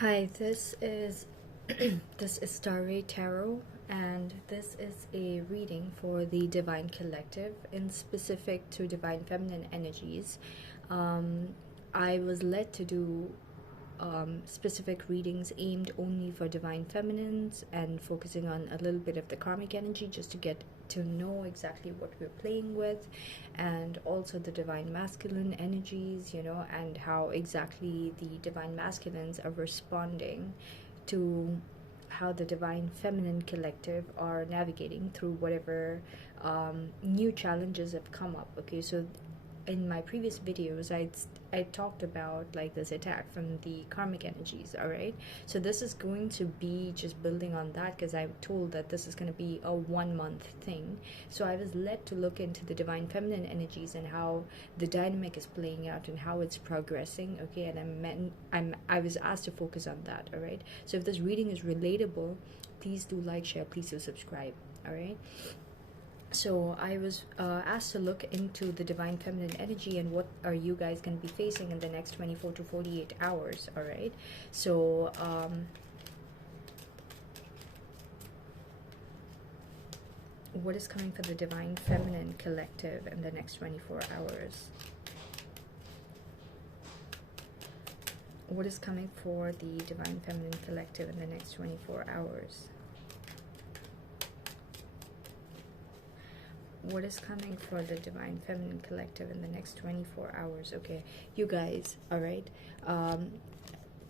Hi, this is this is Starry Tarot, and this is a reading for the Divine Collective, in specific to Divine Feminine energies. Um, I was led to do specific readings aimed only for Divine Feminines and focusing on a little bit of the Karmic energy, just to get to know exactly what we're playing with, and also the Divine Masculine energies, and how exactly the Divine Masculines are responding to how the Divine Feminine Collective are navigating through whatever new challenges have come up. Okay, so in my previous videos, I talked about like this attack from the karmic energies. All right, so this is going to be just building on that, because I'm told that this is going to be a 1 month thing. So I was led to look into the Divine Feminine energies and how the dynamic is playing out and how it's progressing. Okay, and I was asked to focus on that. All right, so if this reading is relatable, please do like, share, please do subscribe. All right, so I was asked to look into the Divine Feminine energy and what are you guys going to be facing in the next 24 to 48 hours. All right, so what is coming for the Divine Feminine Collective in the next 24 hours? What is coming for the Divine Feminine Collective in the next 24 hours? What is coming for the Divine Feminine Collective in the next 24 hours? Okay, you guys, all right.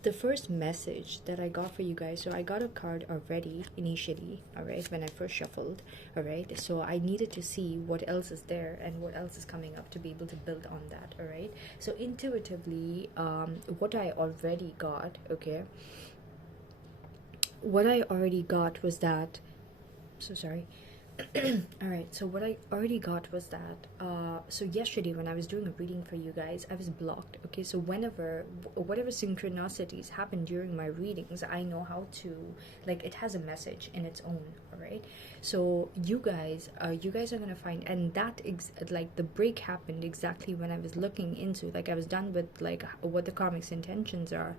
The first message that I got for you guys, so I got a card already initially, all right, when I first shuffled, all right. So I needed to see what else is there and what else is coming up to be able to build on that, all right. So intuitively, what I already got, okay, what I already got was that, so sorry. All right, so what I already got was that so yesterday when I was doing a reading for you guys, I was blocked. Okay, so whatever synchronicities happen during my readings, I know how to, like, it has a message in its own. All right, so you guys are gonna find, and that like the break happened exactly when I was looking into, like, I was done with like what the karmic's intentions are,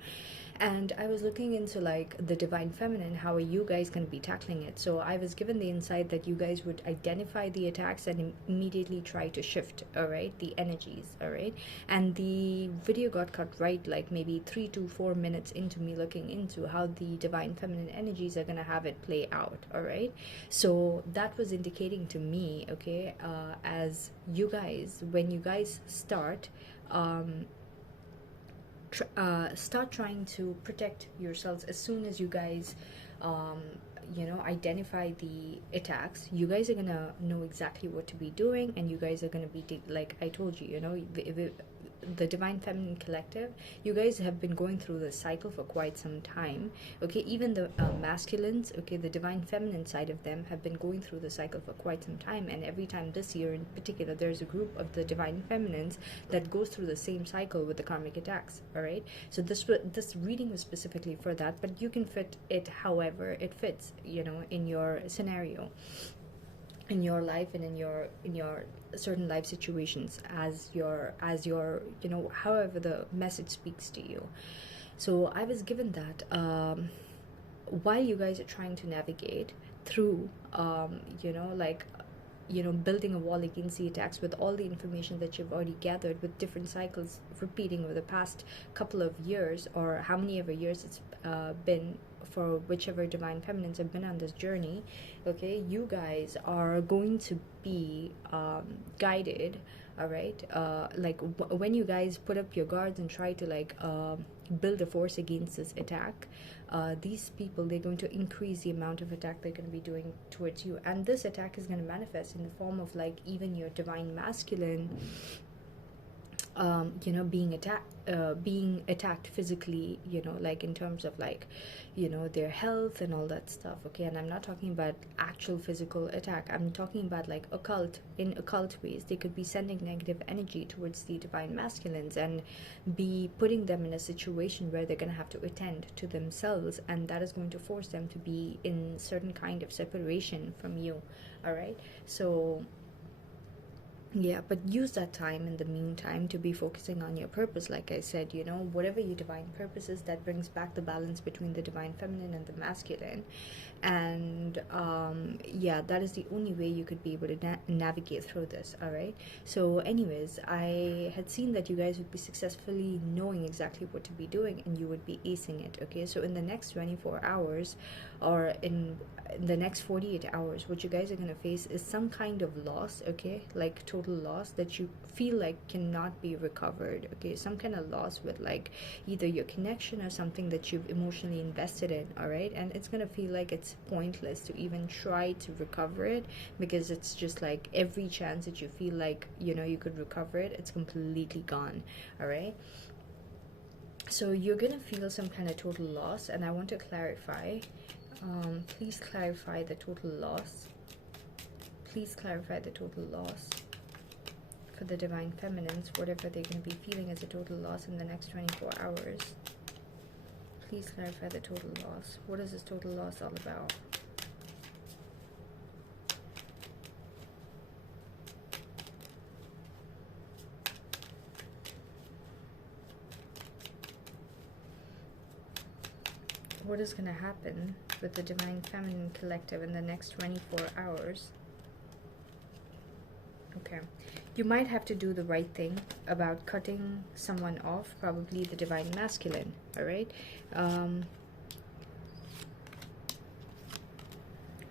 and I was looking into like the Divine Feminine, how are you guys going to be tackling it. So I was given the insight that you guys would identify the attacks and immediately try to shift, all right, the energies, all right. And the video got cut right like maybe 3 to 4 minutes into me looking into how the Divine Feminine energies are going to have it play out, all right. So that was indicating to me, okay, as you guys, when you guys start start trying to protect yourselves as soon as you guys identify the attacks, you guys are gonna know exactly what to be doing, and you guys are gonna be like I told you, the Divine Feminine Collective, you guys have been going through this cycle for quite some time. Okay, even the masculines, okay, the Divine Feminine side of them have been going through the cycle for quite some time, and every time this year in particular, there's a group of the Divine Feminines that goes through the same cycle with the karmic attacks. All right, so this reading was specifically for that, but you can fit it however it fits, in your scenario, in your life, and in your certain life situations, as your however the message speaks to you. So I was given that while you guys are trying to navigate through building a wall against the attacks, with all the information that you've already gathered, with different cycles repeating over the past couple of years, or how many ever years it's been for whichever Divine Feminines have been on this journey. Okay, you guys are going to be guided, all right. When you guys put up your guards and try to build a force against this attack, these people, they're going to increase the amount of attack they're going to be doing towards you, and this attack is going to manifest in the form of like even your Divine Masculine being attacked physically, like in terms of like their health and all that stuff. Okay, and I'm not talking about actual physical attack, I'm talking about like occult ways. They could be sending negative energy towards the Divine Masculines and be putting them in a situation where they're going to have to attend to themselves, and that is going to force them to be in certain kind of separation from you. All right, so Yeah, but use that time in the meantime to be focusing on your purpose. Like I said, you know, whatever your divine purpose is, that brings back the balance between the divine feminine and the masculine. And yeah, that is the only way you could be able to navigate through this. All right. So anyways, I had seen that you guys would be successfully knowing exactly what to be doing, and you would be acing it. Okay, so in the next 24 hours, or in the next 48 hours, what you guys are going to face is some kind of loss. Okay, like total loss that you feel like cannot be recovered. Okay, some kind of loss with like either your connection or something that you've emotionally invested in. All right, and it's going to feel like it's pointless to even try to recover it, because it's just like every chance that you feel like, you know, you could recover it, it's completely gone. All right, so you're gonna feel some kind of total loss, and I want to clarify. Please clarify the total loss. Please clarify the total loss for the divine feminines, whatever they're going to be feeling as a total loss in the next 24 hours. Please clarify the total loss. What is this total loss all about? What is going to happen with the divine feminine collective in the next 24 hours? Okay, you might have to do the right thing about cutting someone off, probably the divine masculine. All right,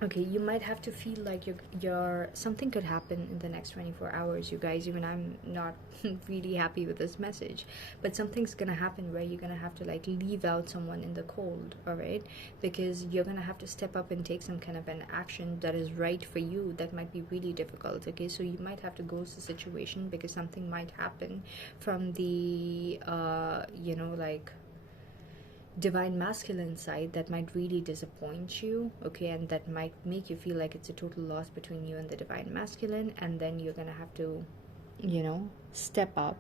okay, you might have to feel like you're something could happen in the next 24 hours, you guys. Even I'm not really happy with this message, but something's gonna happen where you're gonna have to like leave out someone in the cold. All right, because you're gonna have to step up and take some kind of an action that is right for you. That might be really difficult. Okay, so you might have to ghost the situation because something might happen from the you know, like divine masculine side that might really disappoint you. Okay, and that might make you feel like it's a total loss between you and the divine masculine, and then you're gonna have to, you know, step up.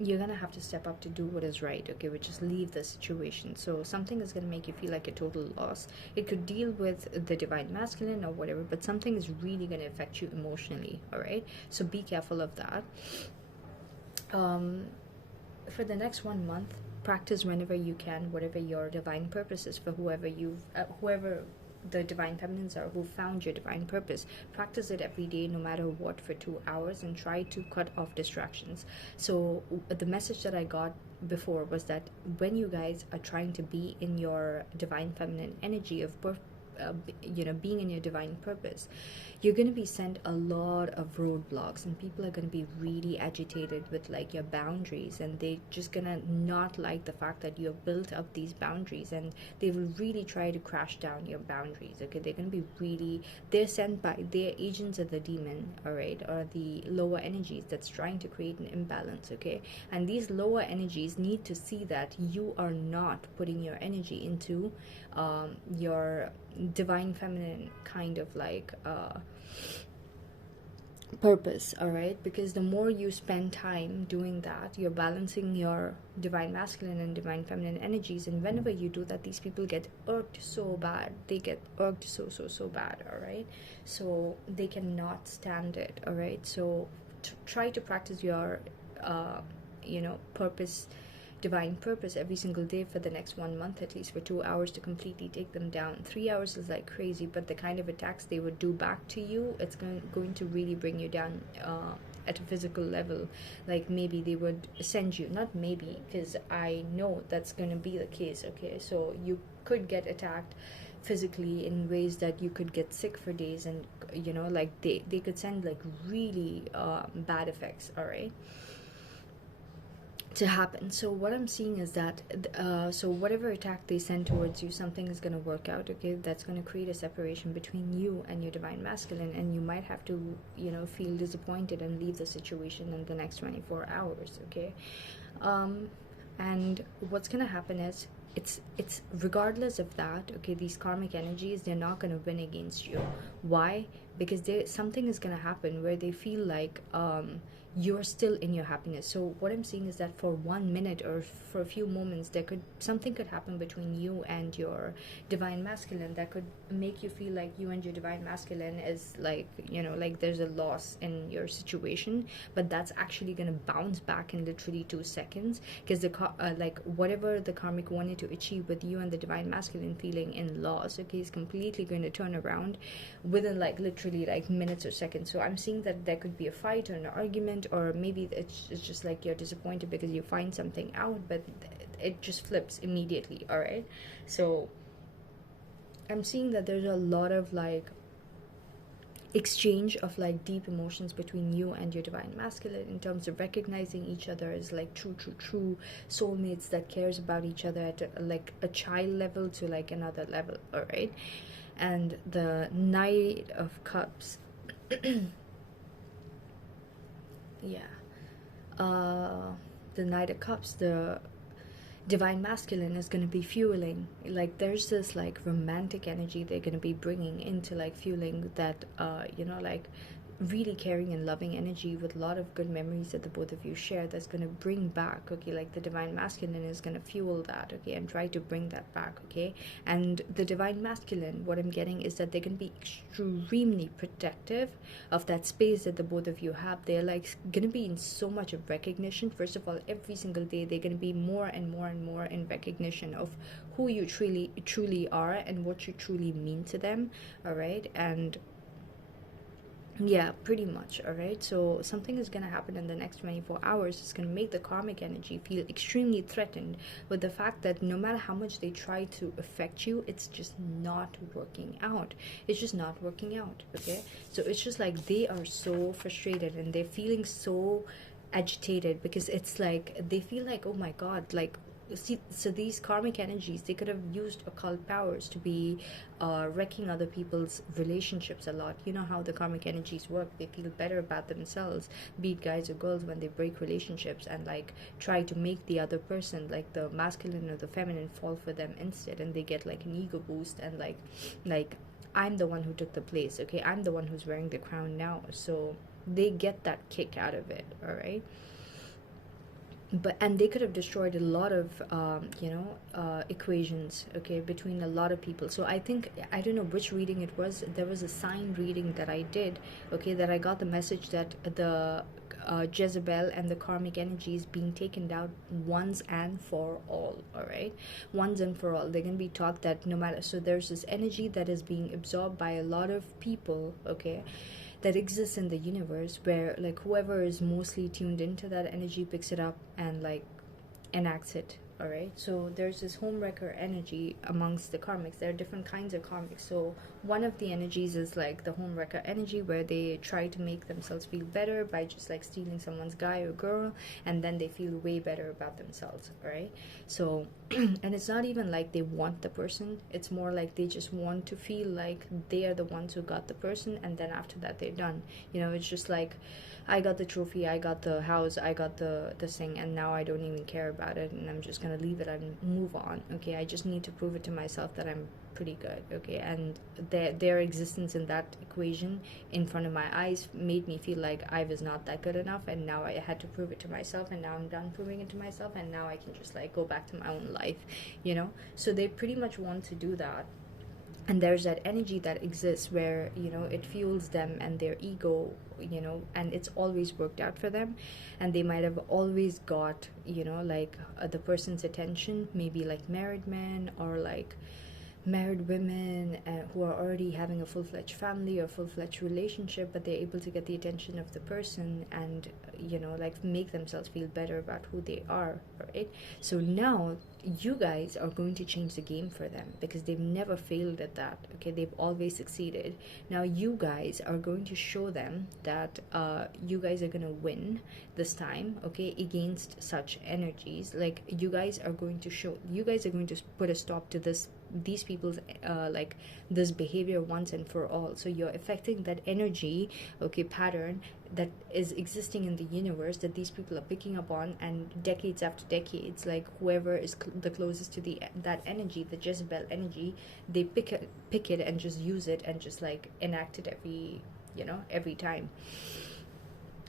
You're gonna have to step up to do what is right. Okay, which is leave the situation. So something is gonna make you feel like a total loss. It could deal with the divine masculine or whatever, but something is really gonna affect you emotionally. All right, so be careful of that. For the next 1 month, practice whenever you can whatever your divine purpose is, for whoever the divine feminines are who found your divine purpose. Practice it every day, no matter what, for 2 hours, and try to cut off distractions. So the message that I got before was that when you guys are trying to be in your divine feminine energy of you know, being in your divine purpose, you're going to be sent a lot of roadblocks, and people are going to be really agitated with like your boundaries, and they just gonna not like the fact that you have built up these boundaries, and they will really try to crash down your boundaries. Okay, they're going to be really, they're sent by, their agents of the demon, all right, or the lower energies that's trying to create an imbalance. Okay, and these lower energies need to see that you are not putting your energy into your divine feminine kind of like purpose. All right, because the more you spend time doing that, you're balancing your divine masculine and divine feminine energies, and whenever you do that, these people get irked so bad. They get irked so bad. All right, so they cannot stand it. All right, so try to practice your you know, purpose, divine purpose, every single day for the next 1 month, at least for 2 hours, to completely take them down. 3 hours is like crazy, but the kind of attacks they would do back to you, it's going to really bring you down at a physical level. Like maybe they would send you, not maybe, because I know that's going to be the case. Okay, so you could get attacked physically in ways that you could get sick for days, and you know, like they could send like really bad effects. All right, to happen. So what I'm seeing is that so whatever attack they send towards you, something is going to work out. Okay, that's going to create a separation between you and your divine masculine, and you might have to, you know, feel disappointed and leave the situation in the next 24 hours. Okay, and what's going to happen is, it's regardless of that, okay, these karmic energies, they're not going to win against you. Why? because something is going to happen where they feel like you're still in your happiness. So what I'm seeing is that for 1 minute or for a few moments, something could happen between you and your divine masculine that could make you feel like you and your divine masculine is like, like there's a loss in your situation, but that's actually going to bounce back in literally 2 seconds, because like whatever the karmic wanted to achieve with you and the divine masculine feeling in loss, okay, is completely going to turn around within like literally like minutes or seconds. So I'm seeing that there could be a fight or an argument, or maybe it's just like you're disappointed because you find something out, but it just flips immediately. All right, so I'm seeing that there's a lot of like exchange of like deep emotions between you and your divine masculine, in terms of recognizing each other as like true soulmates that cares about each other at like a child level to like another level. All right, and the Knight of Cups yeah, the Knight of Cups, the divine masculine is going to be fueling, like there's this like romantic energy they're going to be bringing into like fueling that like really caring and loving energy with a lot of good memories that the both of you share, that's going to bring back, okay, like the divine masculine is going to fuel that, okay, and try to bring that back, okay. And the divine masculine, what I'm getting is that they're going to be extremely protective of that space that the both of you have. They're like going to be in so much of recognition. First of all, every single day they're going to be more and more and more in recognition of who you truly are and what you truly mean to them. All right, and yeah, pretty much. All right, so something is going to happen in the next 24 hours. It's going to make the karmic energy feel extremely threatened with the fact that no matter how much they try to affect you, it's just not working out. It's just not working out, okay. So it's just like they are so frustrated and they're feeling so agitated, because it's like they feel like, oh my god, like, see, so these karmic energies, they could have used occult powers to be wrecking other people's relationships a lot. You know how the karmic energies work. They feel better about themselves, be it guys or girls, when they break relationships and like try to make the other person, like the masculine or the feminine, fall for them instead, and they get like an ego boost and like I'm the one who took the place, okay, I'm the one who's wearing the crown now. So they get that kick out of it. All right, but and they could have destroyed a lot of equations, okay, between a lot of people. So I think, I don't know which reading it was, there was a sign reading that I did, okay, that I got the message that the Jezebel and the karmic energy is being taken down once and for all. All right, once and for all. They're going to be taught that no matter, so there's this energy that is being absorbed by a lot of people, okay, that exists in the universe, where like whoever is mostly tuned into that energy picks it up and like enacts it. All right, so there's this homewrecker energy amongst the karmics. There are different kinds of karmics. So one of the energies is like the homewrecker energy, where they try to make themselves feel better by just like stealing someone's guy or girl, and then they feel way better about themselves. All right, so and it's not even like they want the person, it's more like they just want to feel like they are the ones who got the person, and then after that they're done. It's just like, I got the trophy, I got the house, I got the thing, and now I don't even care about it, and I'm just gonna leave it and move on. Okay, I just need to prove it to myself that I'm pretty good. Okay, and their existence in that equation in front of my eyes made me feel like I was not that good enough, and now I had to prove it to myself, and now I'm done proving it to myself, and now I can just like go back to my own life. So they pretty much want to do that. And there's that energy that exists where it fuels them and their ego, and it's always worked out for them, and they might have always got like the person's attention, maybe like married men or like married women who are already having a full-fledged family or full-fledged relationship, but they're able to get the attention of the person and like make themselves feel better about who they are, right? So now you guys are going to change the game for them, because they've never failed at that. Okay, they've always succeeded. Now you guys are going to show them that you guys are going to win this time, okay, against such energies. Like you guys are going to put a stop to this these people's like this behavior once and for all. So you're affecting that energy, okay, pattern that is existing in the universe that these people are picking up on, and decades after decades, like whoever is the closest to that energy, the Jezebel energy, they pick it and just use it and just like enact it every time.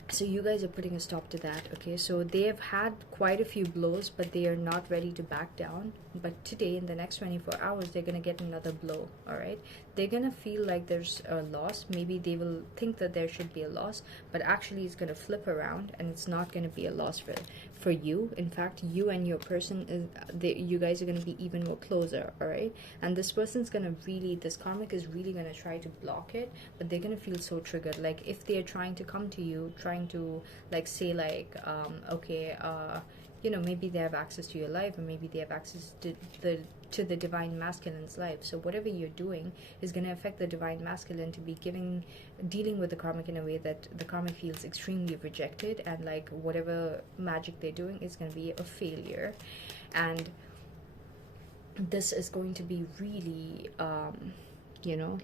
So you guys are putting a stop to that, okay? So they have had quite a few blows, but they are not ready to back down. But today, in the next 24 hours, they're going to get another blow, all right? They're going to feel like there's a loss. Maybe they will think that there should be a loss, but actually it's going to flip around, and it's not going to be a loss for you. In fact, you and your person, you guys are going to be even more closer, all right? And this person's going to this karmic is really going to try to block it, but they're going to feel so triggered. Like if they're trying to come to you, trying to like say like okay, maybe they have access to your life, or maybe they have access to the divine masculine's life. So whatever you're doing is going to affect the divine masculine to be dealing with the karmic in a way that the karmic feels extremely rejected, and like whatever magic they're doing is going to be a failure. And this is going to be really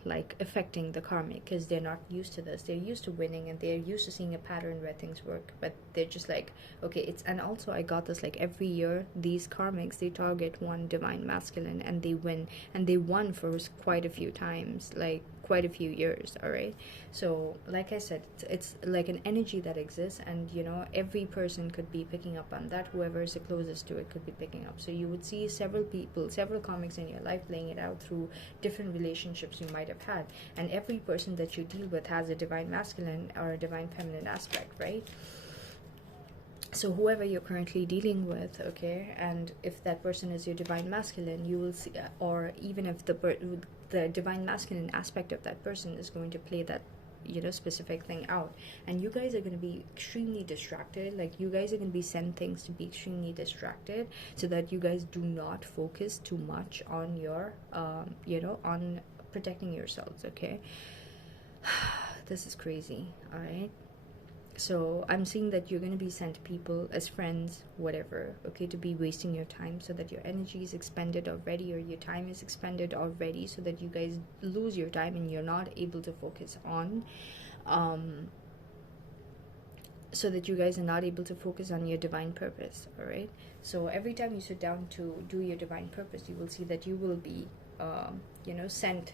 like affecting the karmic, because they're not used to this. They're used to winning, and they're used to seeing a pattern where things work, but they're just like, okay, and also I got this, like every year these karmics, they target one divine masculine and they win, and they won for quite a few times, like quite a few years, all right? So like I said, it's like an energy that exists, and every person could be picking up on that. Whoever is the closest to it could be picking up. So you would see several karmics in your life playing it out through different relationships you might have had, and every person that you deal with has a divine masculine or a divine feminine aspect, right? So whoever you're currently dealing with, okay, and if that person is your divine masculine, you will see, or even if the divine masculine aspect of that person is going to play that specific thing out, and you guys are going to be extremely distracted. Like you guys are going to be sent things to be extremely distracted, so that you guys do not focus too much on your on protecting yourselves, okay? This is crazy, all right? So I'm seeing that you're going to be sent people as friends, whatever, okay, to be wasting your time, so that your energy is expended already, or your time is expended already, so that you guys lose your time and you're not able to focus on so that you guys are not able to focus on your divine purpose, all right? So every time you sit down to do your divine purpose, you will see that you will be sent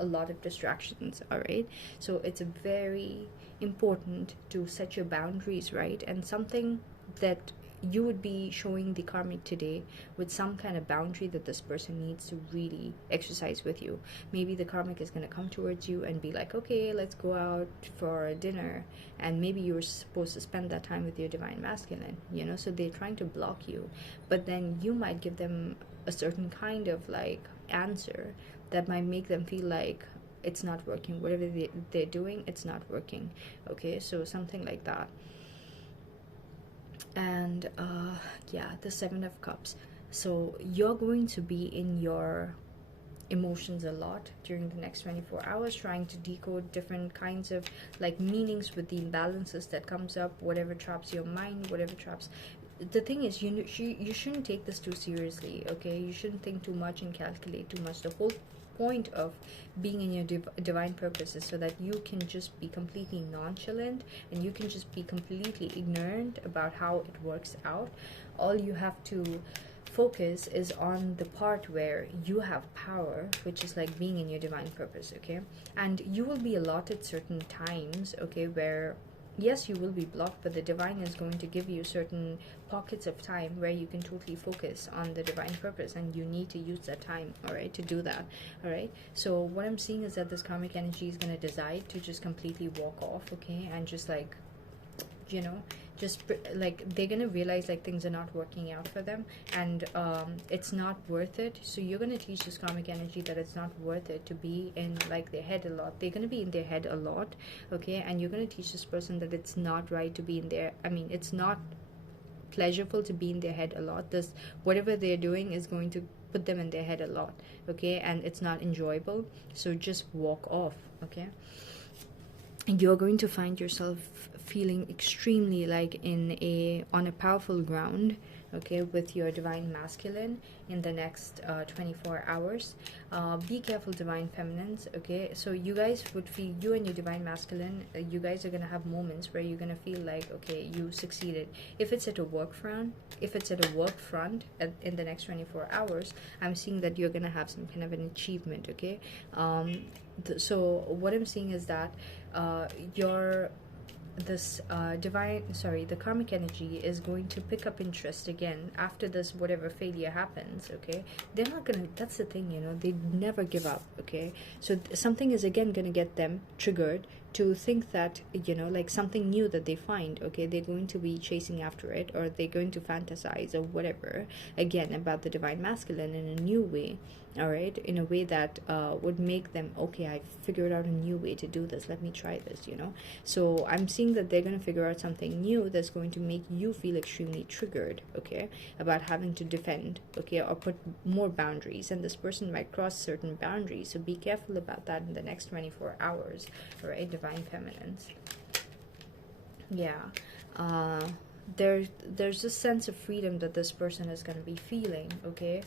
a lot of distractions, all right? So it's very important to set your boundaries, right? And something that you would be showing the karmic today with some kind of boundary that this person needs to really exercise with you. Maybe the karmic is going to come towards you and be like, okay, let's go out for dinner, and maybe you were supposed to spend that time with your divine masculine, so they're trying to block you, but then you might give them a certain kind of like answer that might make them feel like it's not working. Whatever they're doing, it's not working, okay? So something like that. And the 7 of Cups. So you're going to be in your emotions a lot during the next 24 hours, trying to decode different kinds of like meanings with the imbalances that comes up, whatever traps your mind, whatever traps. The thing is, you shouldn't take this too seriously, okay? You shouldn't think too much and calculate too much. The whole point of being in your divine purpose is so that you can just be completely nonchalant, and you can just be completely ignorant about how it works out. All you have to focus is on the part where you have power, which is like being in your divine purpose, okay? And you will be allotted certain times, okay, where yes, you will be blocked, but the divine is going to give you certain pockets of time where you can totally focus on the divine purpose, and you need to use that time, all right, to do that, all right? So what I'm seeing is that this karmic energy is going to decide to just completely walk off, okay, and just like, just like they're gonna realize like things are not working out for them, and it's not worth it. So you're gonna teach this karmic energy that it's not worth it to be in like their head a lot. They're gonna be in their head a lot, okay? And you're gonna teach this person that it's not right to be in their, it's not pleasurable to be in their head a lot. This, whatever they're doing is going to put them in their head a lot, okay? And it's not enjoyable. So just walk off, okay? You're going to find yourself feeling extremely like on a powerful ground, okay, with your divine masculine in the next 24 hours. Be careful, divine feminines, okay? So you guys would feel, you and your divine masculine, you guys are gonna have moments where you're gonna feel like, okay, you succeeded. If it's at a work front, in the next 24 hours, I'm seeing that you're gonna have some kind of an achievement, okay? So what I'm seeing is that your this the karmic energy is going to pick up interest again after this, whatever failure happens, okay? They're not gonna, that's the thing, you know, they never give up, okay? So something is again gonna get them triggered to think that, you know, like something new that they find, okay, they're going to be chasing after it, or they're going to fantasize or whatever again about the divine masculine in a new way, all right, in a way that would make them, okay, I figured out a new way to do this, let me try this, you know? So I'm seeing that they're going to figure out something new that's going to make you feel extremely triggered, okay, about having to defend, okay, or put more boundaries, and this person might cross certain boundaries, so be careful about that in the next 24 hours, all right, divine feminines. Yeah. There's this sense of freedom that this person is going to be feeling, okay?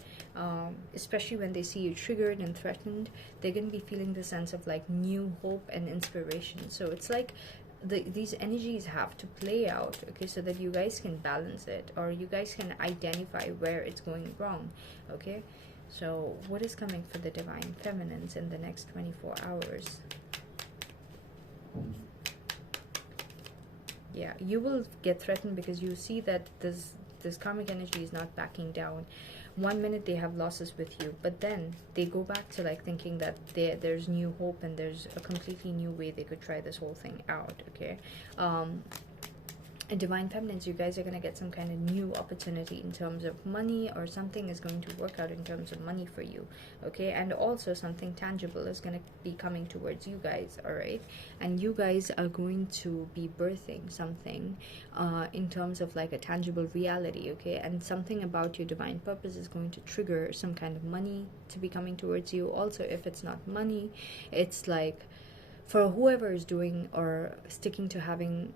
Especially when they see you triggered and threatened, they're going to be feeling the sense of like new hope and inspiration. So it's like these energies have to play out, okay, so that you guys can balance it, or you guys can identify where it's going wrong, okay? So what is coming for the divine feminines in the next 24 hours? Yeah, you will get threatened because you see that this karmic energy is not backing down. 1 minute they have losses with you, but then they go back to like thinking that there's new hope and there's a completely new way they could try this whole thing out, okay? And divine feminines, you guys are going to get some kind of new opportunity in terms of money, or something is going to work out in terms of money for you, okay? And also something tangible is going to be coming towards you guys, all right? And you guys are going to be birthing something in terms of like a tangible reality, okay? And something about your divine purpose is going to trigger some kind of money to be coming towards you. Also, if it's not money, it's like for whoever is doing or sticking to having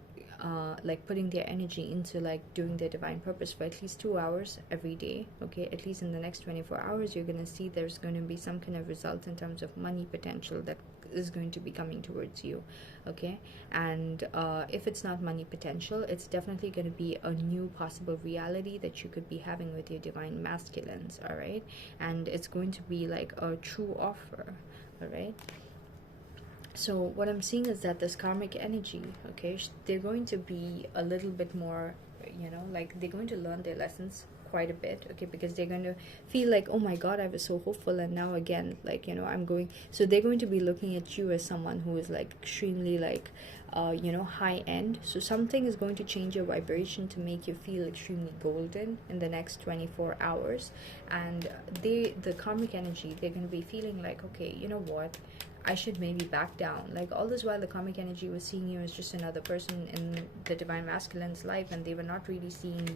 like putting their energy into like doing their divine purpose for at least 2 hours every day, okay, at least in the next 24 hours, you're going to see there's going to be some kind of result in terms of money potential that is going to be coming towards you, okay? And if it's not money potential, it's definitely going to be a new possible reality that you could be having with your divine masculines, all right? And it's going to be like a true offer, all right? So what I'm seeing is that this karmic energy, okay, they're going to be a little bit more, you know, like they're going to learn their lessons quite a bit, okay, because they're going to feel like, oh my god, I was so hopeful, and now again, like, you know, I'm going, so they're going to be looking at you as someone who is like extremely like you know, high end. So something is going to change your vibration to make you feel extremely golden in the next 24 hours. And the karmic energy, they're going to be feeling like, okay, you know what, I should maybe back down. Like all this while the karmic energy was seeing you as just another person in the divine masculine's life, and they were not really seeing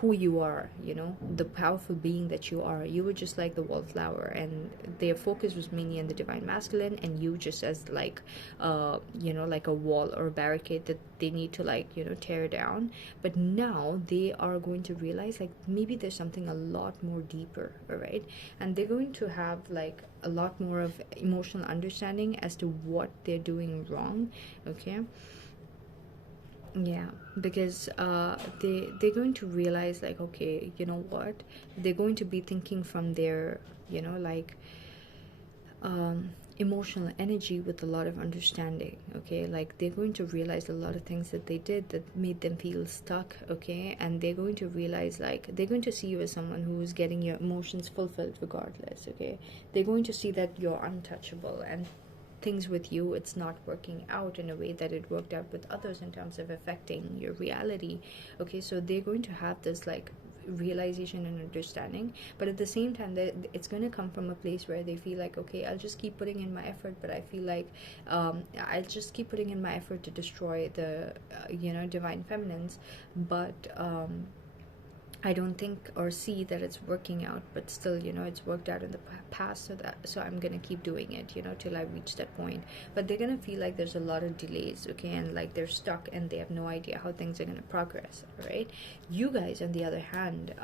who you are, you know, the powerful being that you are. You were just like the wallflower, and their focus was mainly on the divine masculine, and you just as like you know, like a wall or a barricade that they need to like, you know, tear down. But now they are going to realize like maybe there's something a lot more deeper, all right? And they're going to have like a lot more of emotional understanding as to what they're doing wrong, okay? Yeah, because they're going to realize like, okay, you know what, they're going to be thinking from their, you know, like emotional energy with a lot of understanding, okay? Like they're going to realize a lot of things that they did that made them feel stuck, okay? And they're going to realize like they're going to see you as someone who is getting your emotions fulfilled regardless, okay? They're going to see that you're untouchable, and things with you, it's not working out in a way that it worked out with others in terms of affecting your reality, okay? So they're going to have this like realization and understanding, but at the same time it's going to come from a place where they feel like, okay, I'll just keep putting in my effort, but I feel like I'll just keep putting in my effort to destroy the you know, divine feminines, but I don't think or see that it's working out, but still, it's worked out in the past, so I'm gonna keep doing it, till I reach that point. But they're gonna feel like there's a lot of delays, okay, and like they're stuck and they have no idea how things are gonna progress. All right, you guys, on the other hand,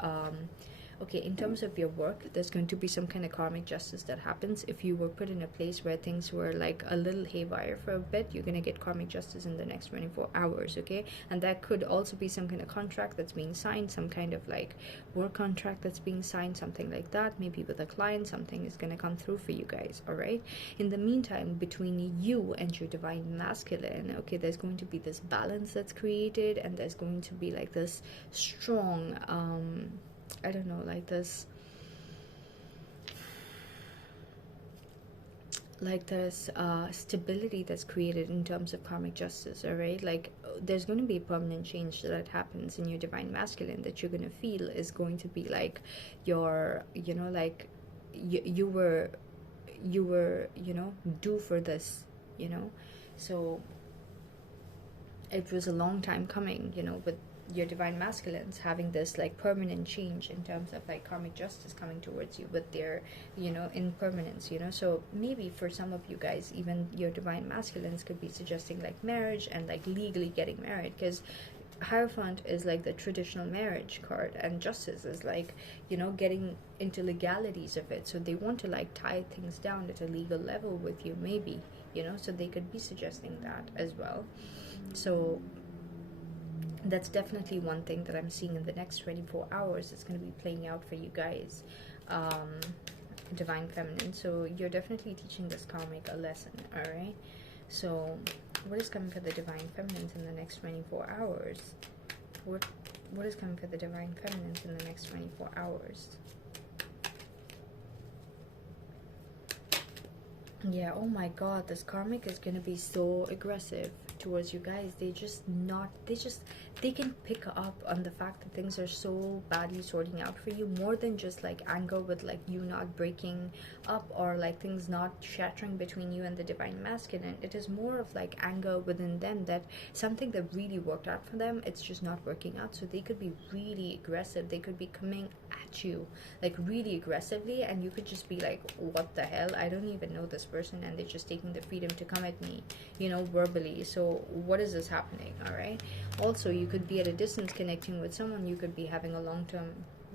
okay, in terms of your work, there's going to be some kind of karmic justice that happens. If you were put in a place where things were like a little haywire for a bit, you're going to get karmic justice in the next 24 hours, okay? And that could also be some kind of contract that's being signed, some kind of like work contract that's being signed, something like that. Maybe with a client, something is going to come through for you guys, all right? In the meantime, between you and your divine masculine, okay, there's going to be this balance that's created, and there's going to be like this strong, I don't know, like this stability that's created in terms of karmic justice. All right, like there's going to be a permanent change that happens in your divine masculine that you're going to feel is going to be like your, like you were due for this, so it was a long time coming, with your divine masculines having this like permanent change in terms of like karmic justice coming towards you with their impermanence. So maybe for some of you guys, even your divine masculines could be suggesting like marriage and like legally getting married, because Hierophant is like the traditional marriage card, and Justice is like, getting into legalities of it. So they want to like tie things down at a legal level with you, maybe, so they could be suggesting that as well. So that's definitely one thing that I'm seeing in the next 24 hours. It's going to be playing out for you guys, divine feminine. So you're definitely teaching this karmic a lesson, all right? So what is coming for the divine feminines in the next 24 hours? What is coming for the divine feminines in the next 24 hours? Yeah, oh my god, this karmic is going to be so aggressive towards you guys. They can pick up on the fact that things are so badly sorting out for you, more than just like anger with like you not breaking up or like things not shattering between you and the divine masculine. It is more of like anger within them that something that really worked out for them, it's just not working out. So they could be really aggressive. They could be coming at you like really aggressively, and you could just be like, what the hell, I don't even know this person, and they're just taking the freedom to come at me, verbally. So what is this happening? All right, also you could be at a distance connecting with someone you could be having a long-term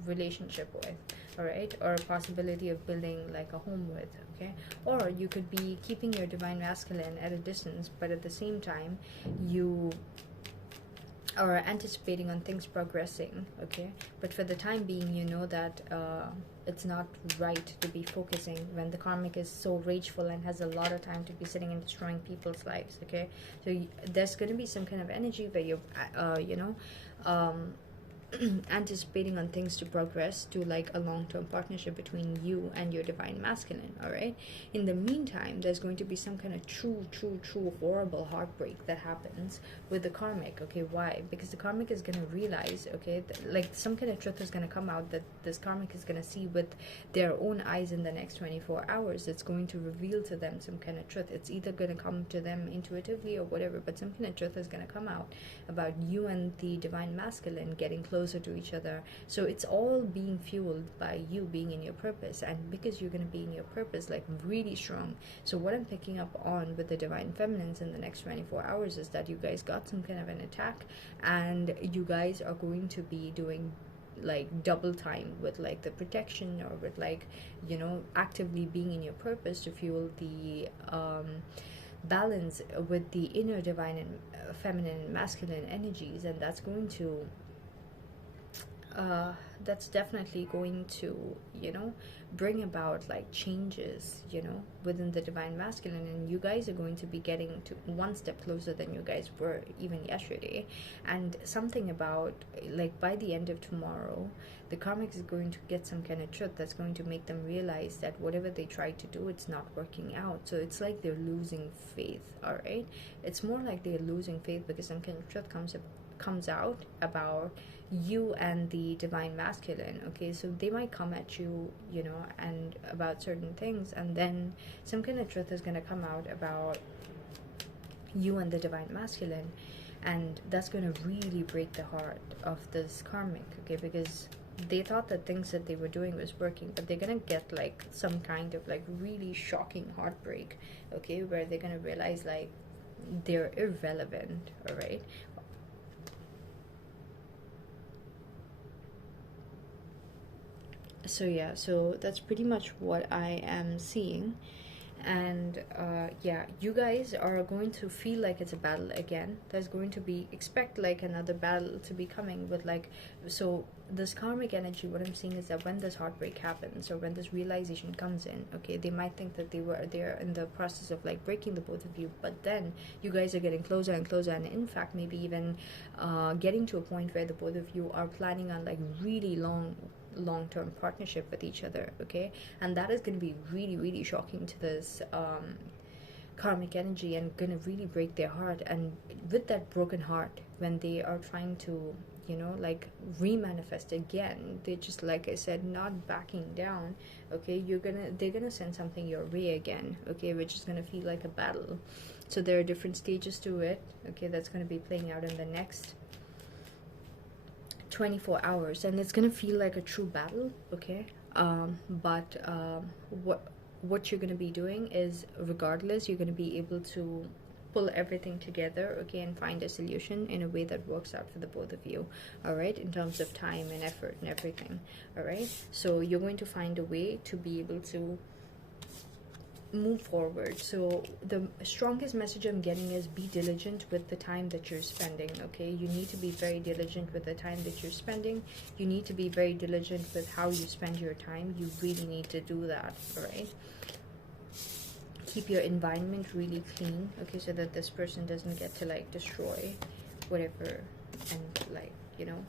relationship with, all right, or a possibility of building like a home with, okay? Or you could be keeping your divine masculine at a distance, but at the same time you are anticipating on things progressing, okay? But for the time being, you know that it's not right to be focusing when the karmic is so rageful and has a lot of time to be sitting and destroying people's lives, okay? So there's going to be some kind of energy where you're anticipating on things to progress to like a long-term partnership between you and your divine masculine, all right? In the meantime, there's going to be some kind of true horrible heartbreak that happens with the karmic, okay? Why? Because the karmic is going to realize, okay, like some kind of truth is going to come out that this karmic is going to see with their own eyes in the next 24 hours. It's going to reveal to them some kind of truth. It's either going to come to them intuitively or whatever, but some kind of truth is going to come out about you and the divine masculine getting closer to each other. So it's all being fueled by you being in your purpose, and because you're going to be in your purpose like really strong. So what I'm picking up on with the divine feminines in the next 24 hours is that you guys got some kind of an attack, and you guys are going to be doing like double time with like the protection, or with like actively being in your purpose to fuel the balance with the inner divine and feminine and masculine energies. And that's going to that's definitely going to bring about like changes within the divine masculine, and you guys are going to be getting to one step closer than you guys were even yesterday. And something about like by the end of tomorrow, the karmic is going to get some kind of truth that's going to make them realize that whatever they try to do, it's not working out. So it's like they're losing faith, all right? It's more like they're losing faith because some kind of truth comes out about you and the divine masculine, okay? So they might come at you, and about certain things, and then some kind of truth is going to come out about you and the divine masculine, and that's going to really break the heart of this karmic, okay, because they thought that things that they were doing was working, but they're gonna get like some kind of like really shocking heartbreak, okay, where they're gonna realize like they're irrelevant. All right, so yeah, so that's pretty much what I am seeing. And yeah, you guys are going to feel like it's a battle again. There's going to be, expect like another battle to be coming with like, so this karmic energy, what I'm seeing is that when this heartbreak happens, or when this realization comes in, okay, they might think that they're in the process of like breaking the both of you, but then you guys are getting closer and closer, and in fact maybe even getting to a point where the both of you are planning on like really long-term partnership with each other, okay, and that is going to be really, really shocking to this karmic energy, and going to really break their heart. And with that broken heart, when they are trying to, you know, like re-manifest again, they just, like I said, not backing down, okay, they're gonna send something your way again, okay, which is gonna feel like a battle. So there are different stages to it, okay, that's going to be playing out in the next 24 hours, and it's gonna feel like a true battle, okay, but what you're gonna be doing is, regardless, you're gonna be able to pull everything together, okay, and find a solution in a way that works out for the both of you, all right, in terms of time and effort and everything, all right. So you're going to find a way to be able to move forward. So the strongest message I'm getting is, be diligent with the time that you're spending, okay. You need to be very diligent with the time that you're spending. You need to be very diligent with how you spend your time. You really need to do that, all right. Keep your environment really clean, okay, so that this person doesn't get to like destroy whatever, and like, you know,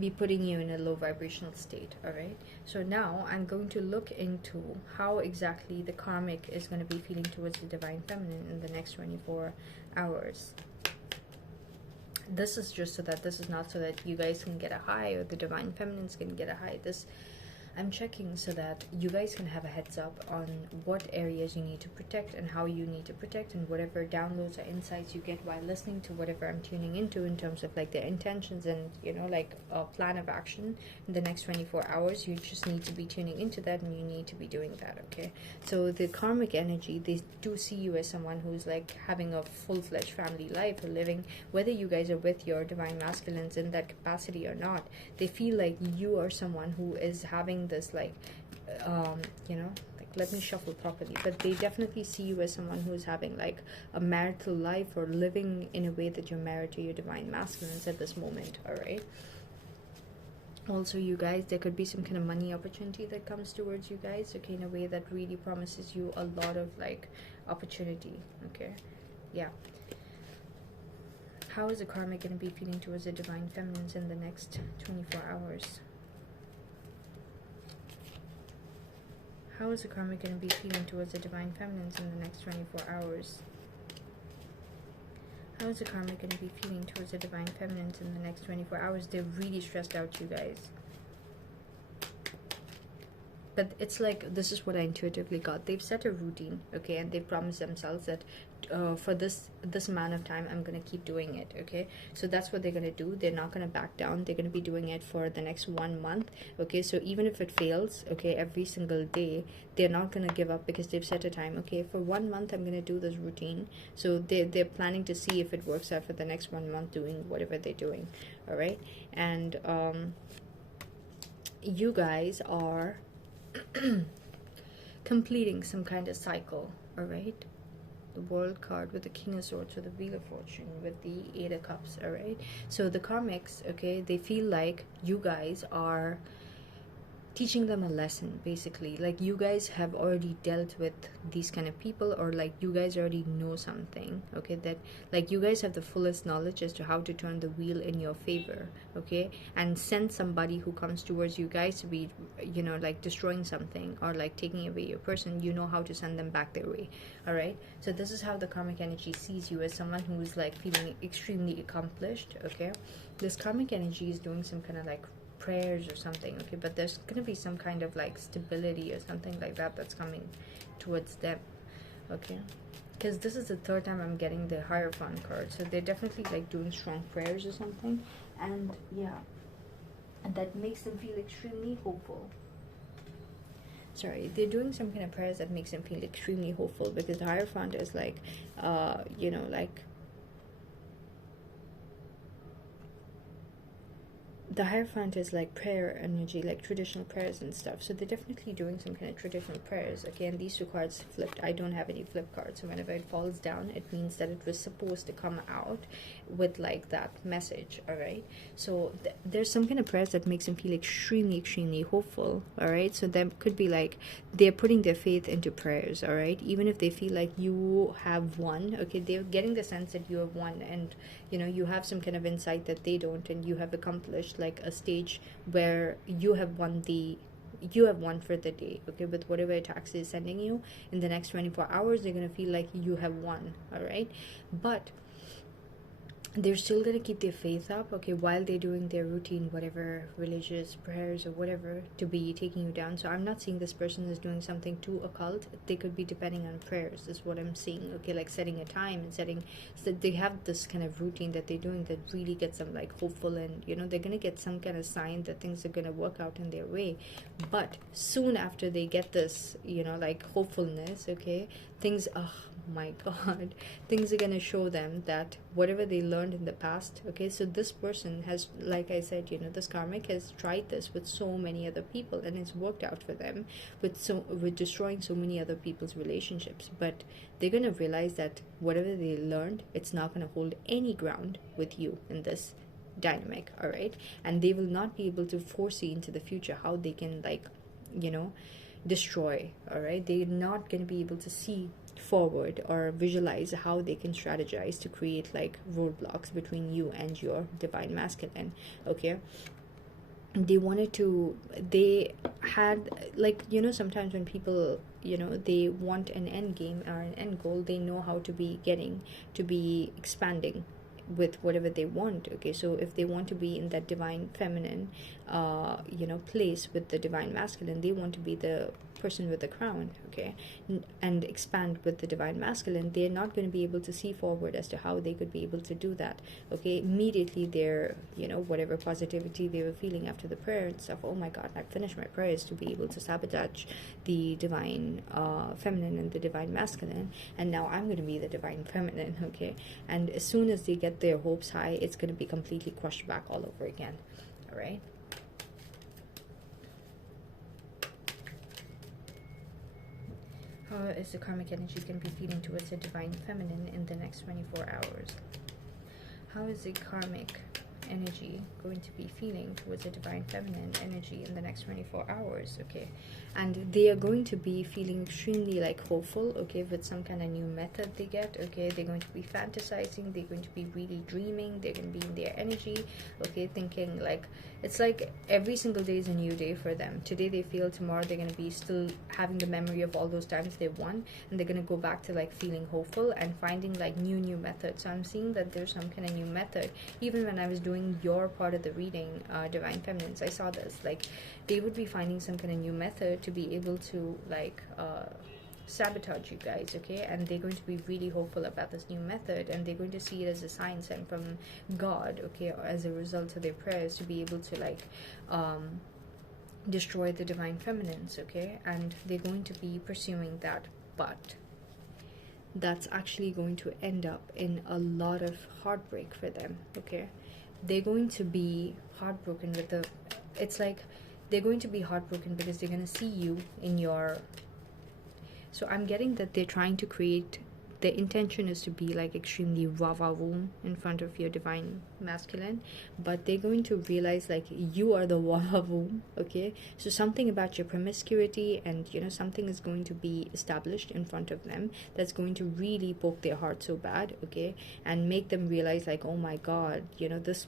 be putting you in a low vibrational state, all right. So now I'm going to look into how exactly the karmic is going to be feeling towards the divine feminine in the next 24 hours. This is just so that this is not so that you guys can get a high, or the divine feminines can get a high. This, I'm checking so that you guys can have a heads up on what areas you need to protect and how you need to protect, and whatever downloads or insights you get while listening to whatever I'm tuning into in terms of like their intentions and, you know, like a plan of action in the next 24 hours. You just need to be tuning into that, and you need to be doing that, okay. So the karmic energy, they do see you as someone who's like having a full-fledged family life, or living, whether you guys are with your divine masculines in that capacity or not, they feel like you are someone who is having this like you know, like, let me shuffle properly, but they definitely see you as someone who's having like a marital life, or living in a way that you're married to your divine masculines at this moment, all right. Also, you guys, there could be some kind of money opportunity that comes towards you guys, okay, in a way that really promises you a lot of like opportunity, okay. Yeah. How is the karmic going to be feeling towards the divine feminines in the next 24 hours? How is the karmic going to be feeling towards the divine feminines in the next 24 hours? How is the karmic going to be feeling towards the divine feminines in the next 24 hours? They're really stressed out, you guys. But it's like, this is what I intuitively got. They've set a routine, okay, and they've promised themselves that for this amount of time, I'm going to keep doing it, okay. So that's what they're going to do. They're not going to back down. They're going to be doing it for the next 1 month, okay. So even if it fails, okay, every single day, they're not going to give up, because they've set a time, okay. For 1 month, I'm going to do this routine. So they're planning to see if it works out for the next 1 month, doing whatever they're doing, all right. And you guys are completing some kind of cycle, all right. The World card with the King of Swords, with the Wheel of Fortune, with the Eight of Cups, all right. So the karmics, okay, they feel like you guys are teaching them a lesson, basically. Like, you guys have already dealt with these kind of people, or like you guys already know something, okay, that like you guys have the fullest knowledge as to how to turn the wheel in your favor, okay, and send somebody who comes towards you guys to be, you know, like destroying something, or like taking away your person. You know how to send them back their way, all right. So this is how the karmic energy sees you, as someone who is like feeling extremely accomplished, okay. This karmic energy is doing some kind of like prayers or something, okay, but there's gonna be some kind of like stability or something like that that's coming towards them, okay. because this is the third time I'm getting the Hierophant card, so they're definitely like doing strong prayers or something. And yeah, and that makes them feel extremely hopeful. Sorry, they're doing some kind of prayers that makes them feel extremely hopeful, because the Hierophant is like you know, like the Hierophant is like prayer energy, like traditional prayers and stuff. So they're definitely doing some kind of traditional prayers. Again, these two cards flipped. I don't have any flip cards. So whenever it falls down, it means that it was supposed to come out with like that message. All right. So there's some kind of prayers that makes them feel extremely, extremely hopeful. All right. So there could be like they're putting their faith into prayers. All right. Even if they feel like you have won. Okay. They're getting the sense that you have won, and you know, you have some kind of insight that they don't, and you have accomplished like a stage where you have won for the day. Okay, with whatever attacks they're sending you in the next 24 hours, they're going to feel like you have won. All right, but they're still going to keep their faith up, okay, while they're doing their routine, whatever religious prayers or whatever, to be taking you down. So I'm not seeing this person is doing something too occult. They could be depending on prayers, is what I'm seeing, okay, like setting a time and setting, so they have this kind of routine that they're doing that really gets them like hopeful, and you know, they're going to get some kind of sign that things are going to work out in their way. But soon after they get this, you know, like hopefulness, okay, things, oh my god, things are going to show them that whatever they learned in the past, okay, so this person has, like I said, you know, this karmic has tried this with so many other people, and it's worked out for them with destroying so many other people's relationships. But they're going to realize that whatever they learned, it's not going to hold any ground with you in this dynamic. All right, and they will not be able to foresee into the future how they can, like, you know, destroy. All right, they're not going to be able to see forward or visualize how they can strategize to create like roadblocks between you and your divine masculine. Okay, they had, like, you know, sometimes when people, you know, they want an end game or an end goal, they know how to be expanding with whatever they want. Okay, so if they want to be in that divine feminine you know, place with the divine masculine, they want to be the person with the crown, okay, and expand with the divine masculine, they're not going to be able to see forward as to how they could be able to do that. Okay, immediately they're, you know, whatever positivity they were feeling after the prayer and stuff, oh my god, I finished my prayers, to be able to sabotage the divine feminine and the divine masculine, and now I'm going to be the divine feminine. Okay, and as soon as they get their hopes high, it's going to be completely crushed back all over again. All right. How is the karmic energy going to be feeling towards the divine feminine in the next 24 hours? How is the karmic energy going to be feeling towards the divine feminine energy in the next 24 hours? Okay, and they are going to be feeling extremely like hopeful, okay, with some kind of new method they get. Okay, they're going to be fantasizing, they're going to be really dreaming, they're going to be in their energy, okay, thinking like, it's like every single day is a new day for them. Today they feel, tomorrow they're going to be still having the memory of all those times they've won, and they're going to go back to like feeling hopeful and finding like new methods. So I'm seeing that there's some kind of new method. Even when I was doing your part of the reading, divine feminines, I saw this, like they would be finding some kind of new method to be able to like sabotage you guys. Okay, and they're going to be really hopeful about this new method, and they're going to see it as a sign sent from God, okay, or as a result of their prayers, to be able to like destroy the divine feminines. Okay, and they're going to be pursuing that, but that's actually going to end up in a lot of heartbreak for them. Okay, they're going to be heartbroken with the, it's like they're going to be heartbroken because they're going to see you in your, so I'm getting that they're trying to create, the intention is to be like extremely woo in front of your divine masculine, but they're going to realize like you are the woo. Okay, so something about your promiscuity and, you know, something is going to be established in front of them that's going to really poke their heart so bad, okay, and make them realize like, oh my god, you know, this,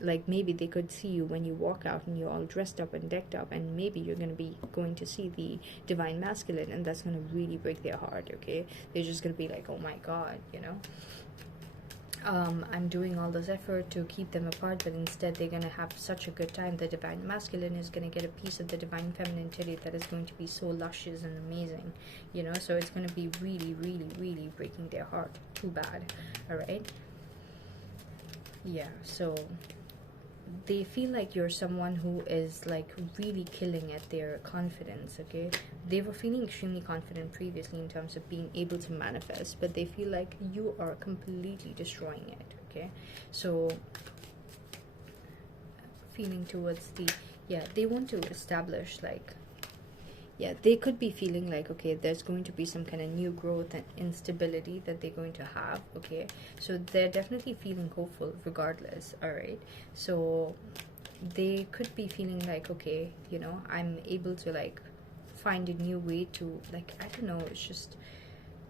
like maybe they could see you when you walk out and you're all dressed up and decked up, and maybe you're going to be going to see the divine masculine, and that's going to really break their heart. Okay, they're just going to be like, oh my god, you know. I'm doing all this effort to keep them apart, but instead they're going to have such a good time. The divine masculine is going to get a piece of the divine feminine today that is going to be so luscious and amazing, you know. So it's going to be really, really, really breaking their heart. Too bad. All right. Yeah, so they feel like you're someone who is like really killing at their confidence. Okay, they were feeling extremely confident previously in terms of being able to manifest, but they feel like you are completely destroying it. Okay, so feeling towards the, yeah, they want to establish like, yeah, they could be feeling like, okay, there's going to be some kind of new growth and instability that they're going to have. Okay, so they're definitely feeling hopeful regardless. All right, so they could be feeling like, okay, you know, I'm able to like find a new way to, like, I don't know, it's just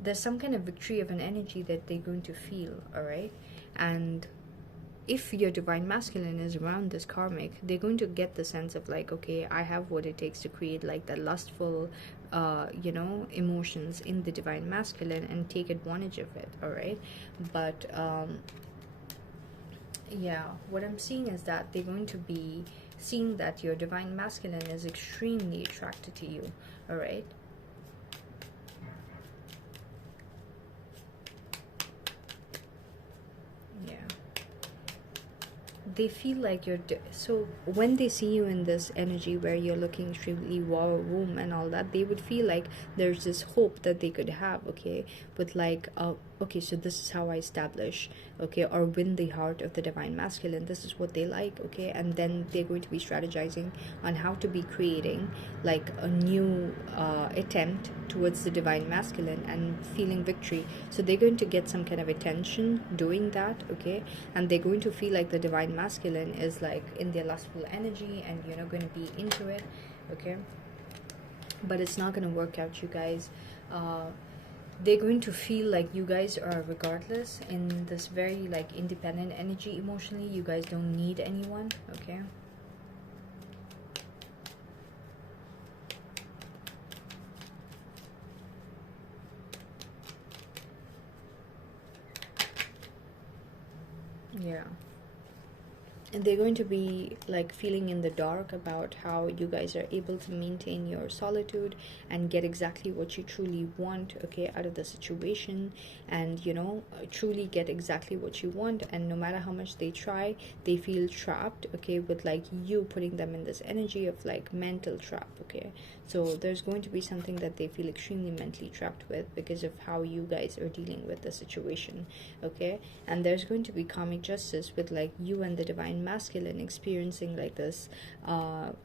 there's some kind of victory of an energy that they're going to feel. All right, and if your divine masculine is around this karmic, they're going to get the sense of like, okay, I have what it takes to create like that lustful you know, emotions in the divine masculine and take advantage of it. All right, but yeah, what I'm seeing is that they're going to be seeing that your divine masculine is extremely attracted to you. All right, yeah, they feel like you're so when they see you in this energy where you're looking extremely war room and all that, they would feel like there's this hope that they could have. Okay, with like okay, so this is how I establish, okay, or win the heart of the divine masculine. This is what they like. Okay, and then they're going to be strategizing on how to be creating like a new attempt towards the divine masculine and feeling victory. So they're going to get some kind of attention doing that. Okay, and they're going to feel like the divine masculine is like in their lustful energy and you're not going to be into it. Okay, but it's not going to work out, you guys. They're going to feel like you guys are regardless in this very like independent energy emotionally. You guys don't need anyone. Okay, yeah, and they're going to be like feeling in the dark about how you guys are able to maintain your solitude and get exactly what you truly want, okay, out of the situation, and you know, truly get exactly what you want. And no matter how much they try, they feel trapped, okay, with like you putting them in this energy of like mental trap. Okay, so there's going to be something that they feel extremely mentally trapped with because of how you guys are dealing with the situation. Okay, and there's going to be karmic justice with like you and the divine masculine experiencing like this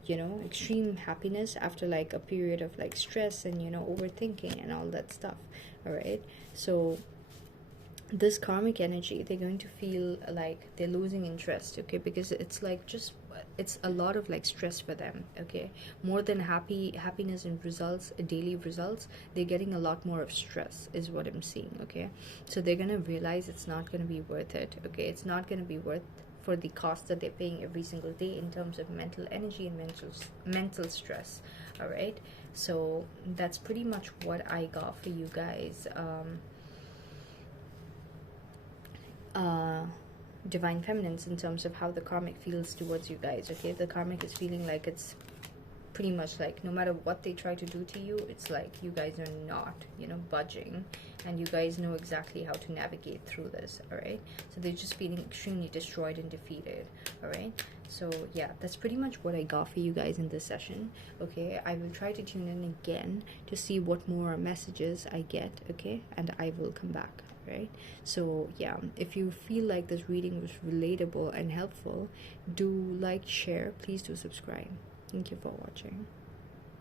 you know, extreme happiness after like a period of like stress and, you know, overthinking and all that stuff. All right, so this karmic energy, they're going to feel like they're losing interest. Okay, because it's like just, it's a lot of like stress for them. Okay, more than happiness and results, daily results, they're getting a lot more of stress is what I'm seeing. Okay, so they're gonna realize it's not gonna be worth it. Okay, it's not gonna be worth for the cost that they're paying every single day in terms of mental energy and mental stress. All right, so that's pretty much what I got for you guys. Divine feminines, in terms of how the karmic feels towards you guys. Okay, the karmic is feeling like it's pretty much like no matter what they try to do to you, it's like you guys are not, you know, budging, and you guys know exactly how to navigate through this. All right, so they're just feeling extremely destroyed and defeated. All right, so yeah, that's pretty much what I got for you guys in this session. Okay, I will try to tune in again to see what more messages I get. Okay, and I will come back. Right, so yeah, if you feel like this reading was relatable and helpful, do like, share, please do subscribe. Thank you for watching.